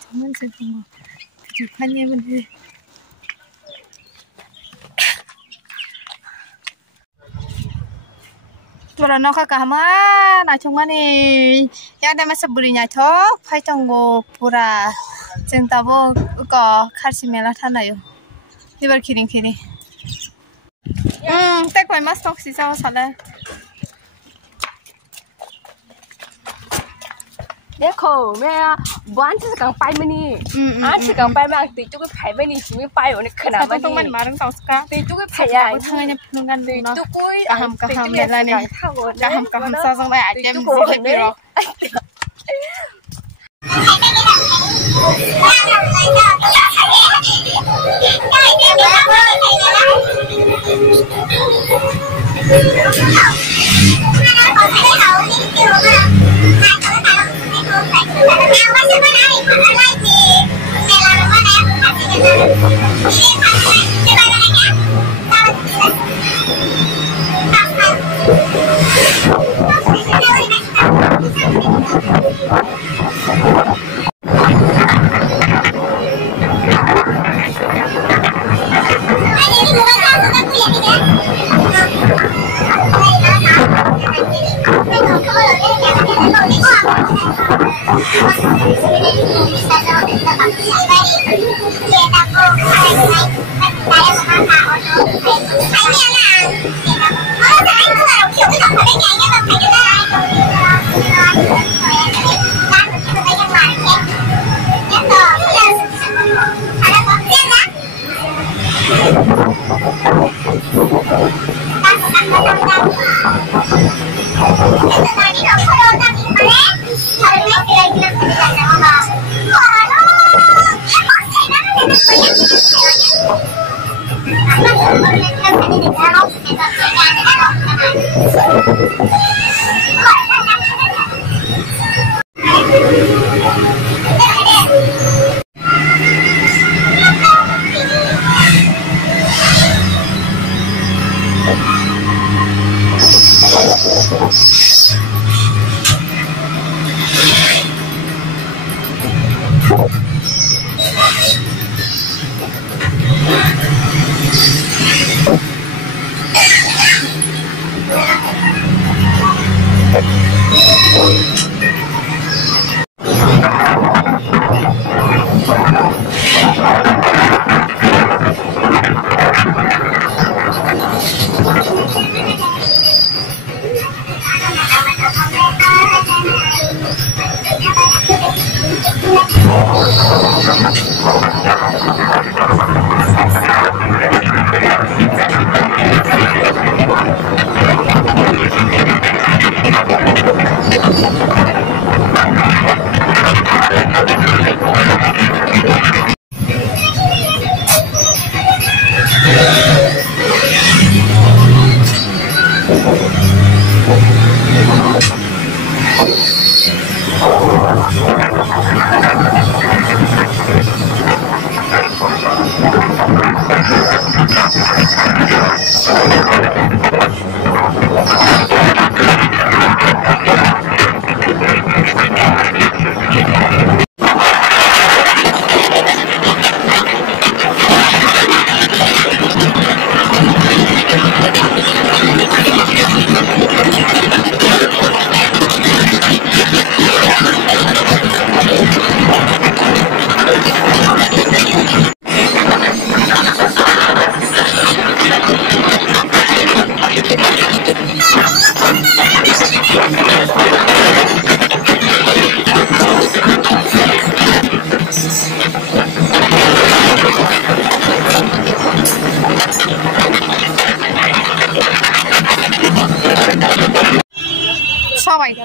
정말 슬퍼. 부족한 예문들. Tura nó khá cả mà nói chung là này yang đây mà sắp bự nhà chó phải trong go pura chân tao vô có khát xí mèo thân này đi vào kia đi tay quay mắt sọc xí sao sao đây देखो मैं वन से कहीं पाई में नहीं आज से कहीं पाई में आती तो कोई पाई में नहीं चीज़ पाई उन्हें खाना में तो मैं मारन का उसका तो कोई पाई है थंगे ने पुंगन तो कोई हम ले लाने हम सासंग में आते हैं मुझे भी रो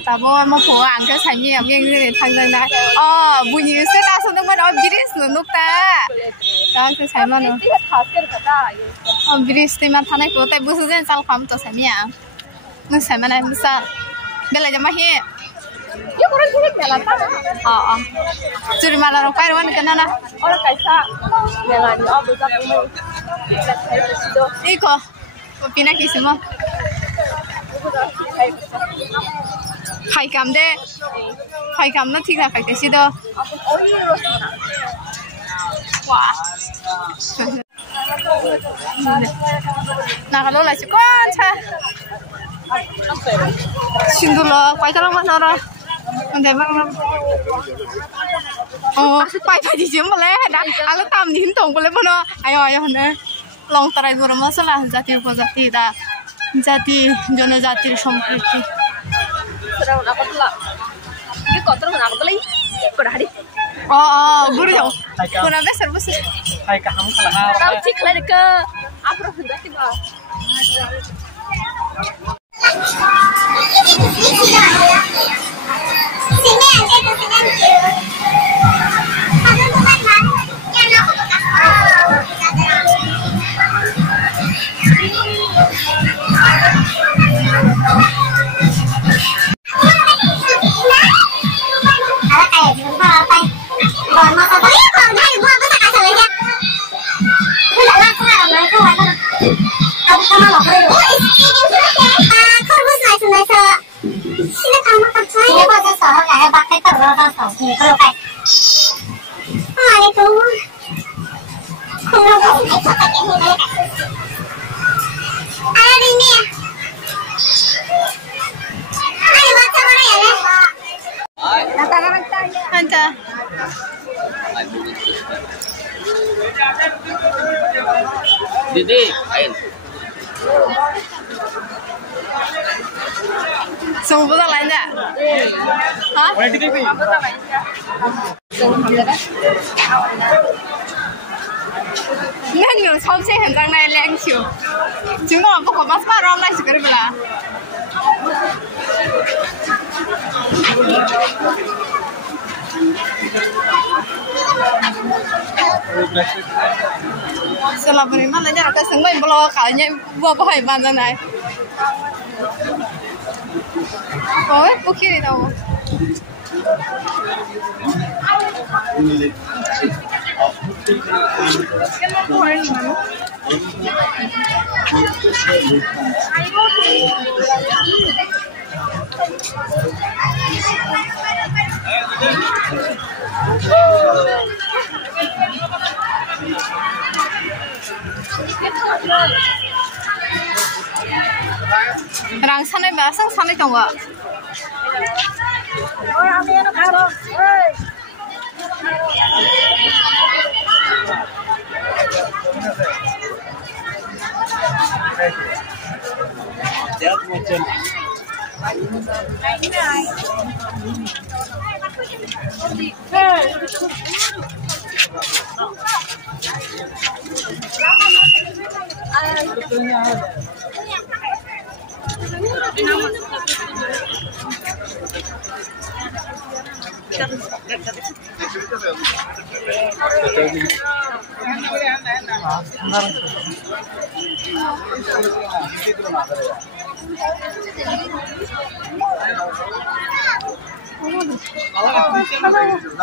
Tabo mà phổ ăn cái sản nghiệp như thế thành người này bùi như sẽ ta xong nó nói virus nó ta đó cái sản mà nó virus thì mà thằng này có tại bữa giờ sao không cho sản nghiệp nó sản mà này nó sao đây là gì hết yo corren tiene que la ta churi mala ro pai ro ni kana na ora kaisa me la ni abu ta mo iko opina kisimo Khaikam de. Khaikam na thik la khai te si do. Wah. Nah kalau lah cukup cha. Sindulo, quay cho nó mất nó rồi. Anh thấy mất không? Quay phải đi chiếm mà lẽ đã. Anh cứ tạm nhìn tổng của lấy nó. Ayo ayo nè. Long tarai dulu masalah jati upajati da. Jati jono jati সম্প্রীতি. Serau apa tuh lah? Ini kotor mana apa lagi? Berhari. Guru jauh. Kurang besar besar. Hai kamu kalah. Tahu cik lagi ke. Apa hendak sih bang? Didi, ayo. Semua betul lain tak? Hah? Mana Didi?那你有超前很长来两球，今晚不可把饭让来是个不啦？Selama ini mana nya aku sengaja belok kayaknya buat apa yang mana nih? Oh, bukit itu. Rang sana bahasa sana itu enggak?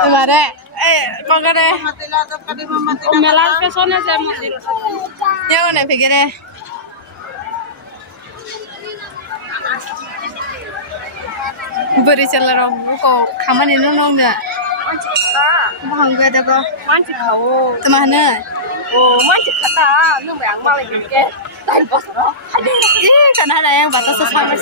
Gimana? Kok gak deh? Melan ke sana saya mau di. Ya mana pikirnya? Beri celerong, kok kaman ini nongnya? Bahang gue ada kok. Manci kau. Temana? Oh, manci kata, nu yang malah gitu. Tapi bos lo, ada. Karena ada yang batas sama.